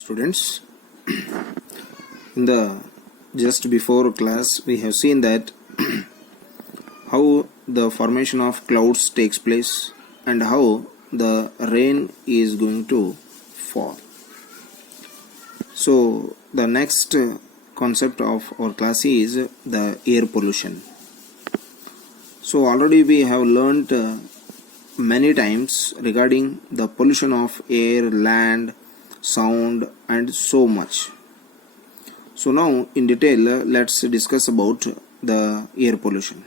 Students, in the just before class we have seen that how the formation of clouds takes place and how the rain is going to fall. So the next concept of our class is the air pollution. So already we have learnt many times regarding the pollution of air, land, sound and so much. So now in detail let's discuss about the air pollution.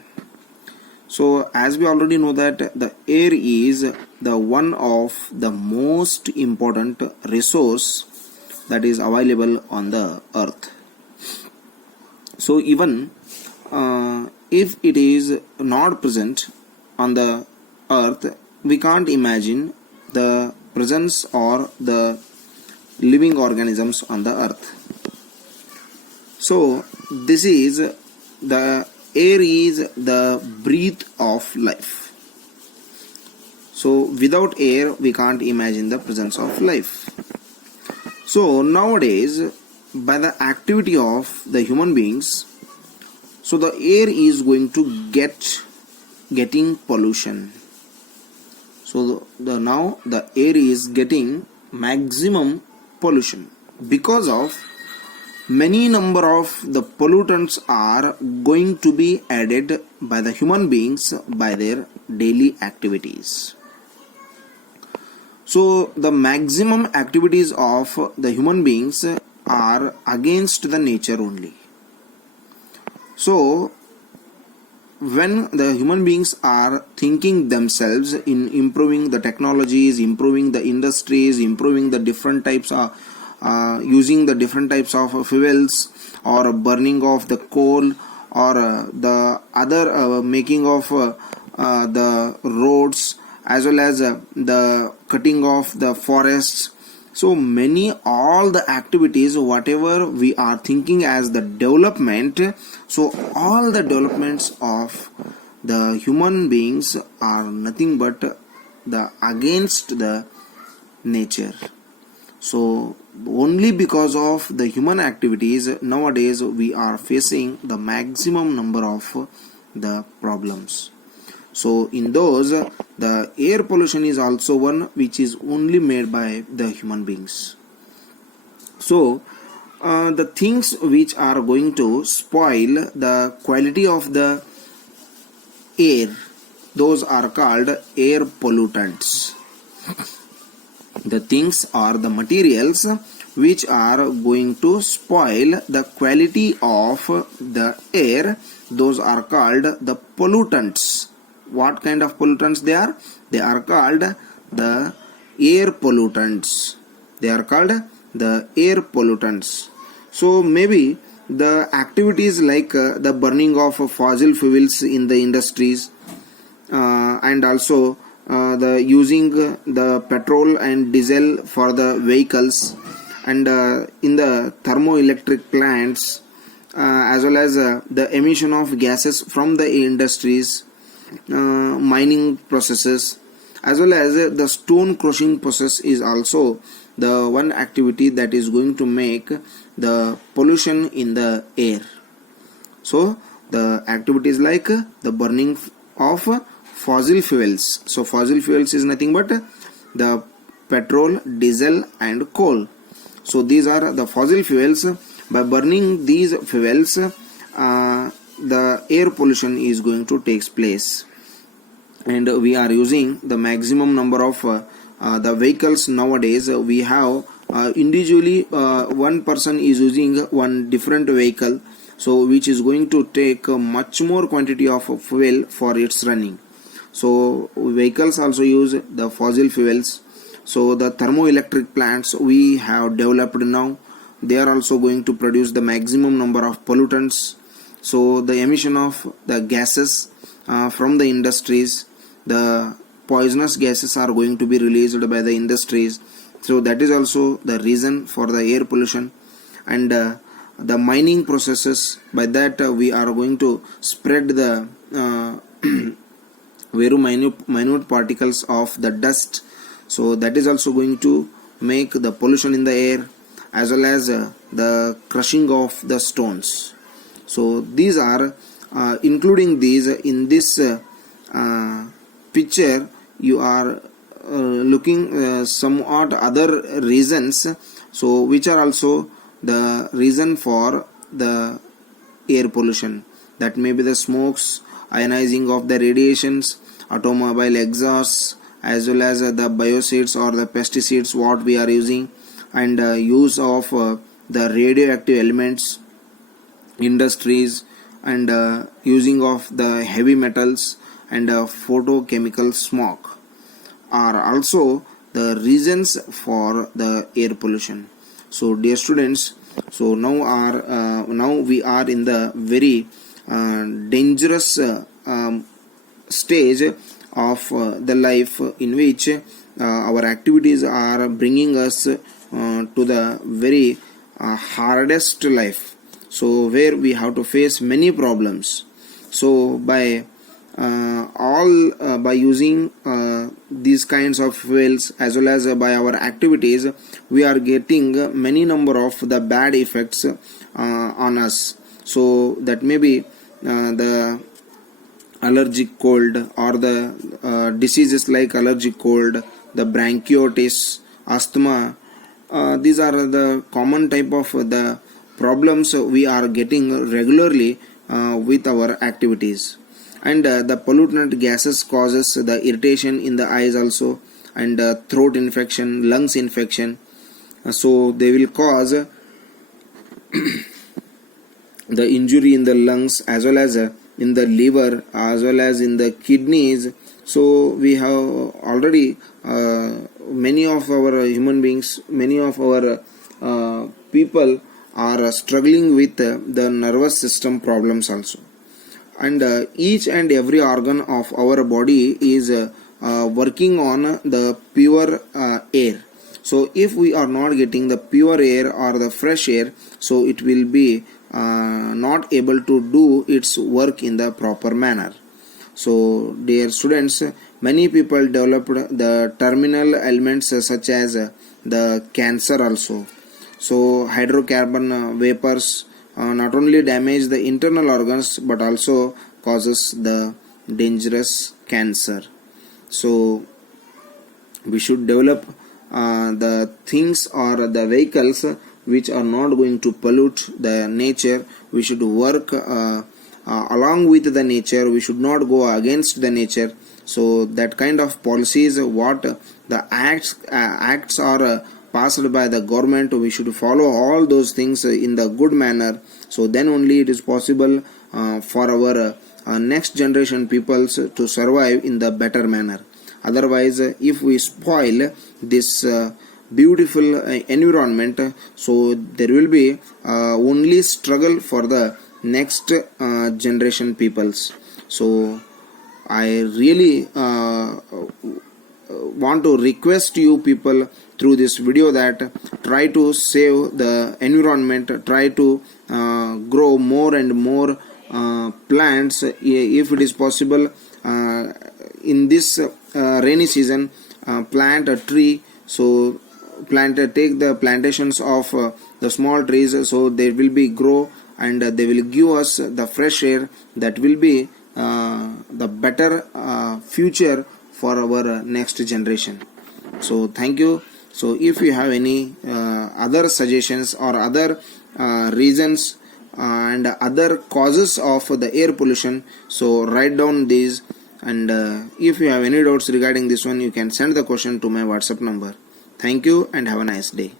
So as we already know that the air is the one of the most important resource that is available on the earth. So even if it is not present on the earth, we can't imagine the presence or the living organisms on the earth. So this is the air is the breath of life. So without air we can't imagine the presence of life. So nowadays by the activity of the human beings, so the air is going to getting pollution. So now the air is getting maximum pollution because of many number of the pollutants are going to be added by the human beings by their daily activities. So the maximum activities of the human beings are against the nature only. So when the human beings are thinking themselves in improving the technologies, improving the industries, improving the different types of using the different types of fuels or burning of the coal or the other making of the roads as well as the cutting of the forests. So many all the activities whatever we are thinking as the development, so all the developments of the human beings are nothing but the against the nature. So only because of the human activities nowadays we are facing the maximum number of the problems. So in those the air pollution is also one which is only made by the human beings. So the things which are going to spoil the quality of the air, those are called air pollutants. The things or the materials which are going to spoil the quality of the air, those are called the pollutants. What kind of pollutants they are? They are called the air pollutants. They are called the air pollutants. So maybe the activities like the burning of fossil fuels in the industries and also the using the petrol and diesel for the vehicles and in the thermoelectric plants as well as the emission of gases from the industries, mining processes as well as the stone crushing process is also the one activity that is going to make the pollution in the air. So the activities like the burning of fossil fuels. So fossil fuels is nothing but the petrol, diesel and coal. So these are the fossil fuels. By burning these fuels the air pollution is going to take place, and we are using the maximum number of the vehicles nowadays. We have individually one person is using one different vehicle, so which is going to take much more quantity of fuel for its running. So vehicles also use the fossil fuels. So the thermoelectric plants we have developed now, they are also going to produce the maximum number of pollutants. So the emission of the gases from the industries, the poisonous gases are going to be released by the industries. So that is also the reason for the air pollution. And the mining processes, by that we are going to spread the very minute particles of the dust. So that is also going to make the pollution in the air. as well as the crushing of the stones. So these are including these in this picture. You are looking somewhat other reasons, so which are also the reason for the air pollution. That may be the smokes, ionizing of the radiations, automobile exhausts, as well as the biocides or the pesticides what we are using, and use of the radioactive elements, industries, and using of the heavy metals and photochemical smoke are also the reasons for the air pollution. So dear students, so now we are in the very dangerous stage of the life in which our activities are bringing us to the very hardest life, so where we have to face many problems. So by using these kinds of fuels as well as by our activities, we are getting many number of the bad effects on us. So that may be the allergic cold or the diseases like allergic cold, the bronchitis, asthma. These are the common type of the problems we are getting regularly with our activities. And the pollutant gases causes the irritation in the eyes also, and throat infection, lungs infection. So they will cause the injury in the lungs as well as in the liver as well as in the kidneys. So we have already many of our human beings, many of our people are struggling with the nervous system problems also. And each and every organ of our body is working on the pure air. So if we are not getting the pure air or the fresh air, so it will be not able to do its work in the proper manner. So dear students, many people developed the terminal ailments such as the cancer also. So hydrocarbon vapors not only damage the internal organs but also causes the dangerous cancer. So we should develop the things or the vehicles which are not going to pollute the nature. We should work along with the nature. We should not go against the nature. So that kind of policies, what the acts are passed by the government, we should follow all those things in the good manner. So then only it is possible for our next generation peoples to survive in the better manner. Otherwise, if we spoil this beautiful environment, so there will be only struggle for the next generation peoples. So I really want to request you people through this video that try to save the environment, try to grow more and more plants if it is possible. In this rainy season, plant a tree. So take the plantations of the small trees, so they will be grow and they will give us the fresh air. That will be the better future for our next generation. So thank you. So if you have any other suggestions or other reasons and other causes of the air pollution, so write down these. And if you have any doubts regarding this one, you can send the question to my WhatsApp number. Thank you and have a nice day.